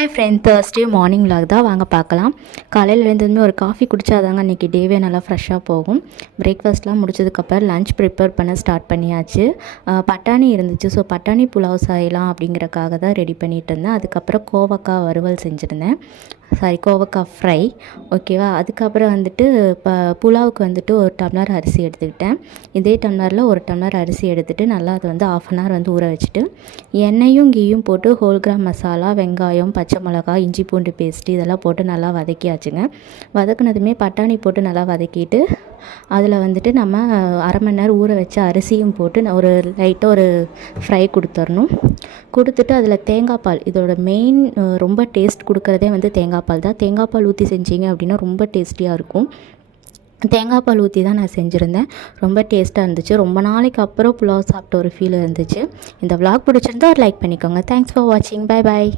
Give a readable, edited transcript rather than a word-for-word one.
Hi friend, Thursday morning vlog தான். வாங்க பார்க்கலாம். காலையில் எழுந்ததுமே ஒரு காஃபி குடித்தாதாங்க அன்றைக்கி டேவே நல்லா ஃப்ரெஷ்ஷாக போகும். பிரேக்ஃபாஸ்ட்லாம் முடிச்சதுக்கப்புறம் லன்ச் ப்ரிப்பேர் பண்ண ஸ்டார்ட் பண்ணியாச்சு. பட்டாணி இருந்துச்சு, ஸோ பட்டாணி புலாவ் செய்யலாம் அப்படிங்கிறக்காக தான் ரெடி பண்ணிகிட்டு இருந்தேன். அதுக்கப்புறம் கோவக்காய் வறுவல் செஞ்சுருந்தேன், கோவக்காய் ஃப்ரை. ஓகேவா. அதுக்கப்புறம் வந்துட்டு புலாவுக்கு வந்துட்டு ஒரு டம்ளர் அரிசி எடுத்துக்கிட்டேன். இதே டம்ளரில் ஒரு டம்ளர் அரிசி எடுத்துகிட்டு நல்லா அதை வந்து 1/2 hour வந்து ஊற வச்சுட்டு எண்ணெயும் கீயும் போட்டு ஹோல் கிராம் மசாலா, வெங்காயம், பச்சை மிளகாய், இஞ்சி பூண்டு பேஸ்ட்டு இதெல்லாம் போட்டு நல்லா வதக்கியாச்சுங்க. வதக்குனதுமே பட்டாணி போட்டு நல்லா வதக்கிட்டு அதில் வந்துட்டு நம்ம 1/2 மணி நேரம் ஊற வச்ச அரிசியும் போட்டு ஒரு லைட்டாக ஒரு ஃப்ரை கொடுத்துட்டு அதில் தேங்காய் பால், இதோட மெயின் ரொம்ப டேஸ்ட் கொடுக்குறதே வந்து தேங்காய் பால் தான். தேங்காய் பால் ஊற்றி செஞ்சீங்க அப்படின்னா ரொம்ப டேஸ்டியாக இருக்கும். தேங்காய் பால் ஊற்றி தான் நான் செஞ்சுருந்தேன். ரொம்ப டேஸ்ட்டாக இருந்துச்சு. ரொம்ப நாளைக்கு அப்புறம் புலாவ் சாப்பிட்ட ஒரு ஃபீல் இருந்துச்சு. இந்த vlog பிடிச்சிருந்தா ஒரு லைக் பண்ணிக்கோங்க. தேங்க்ஸ் ஃபார் வாட்சிங். Bye bye.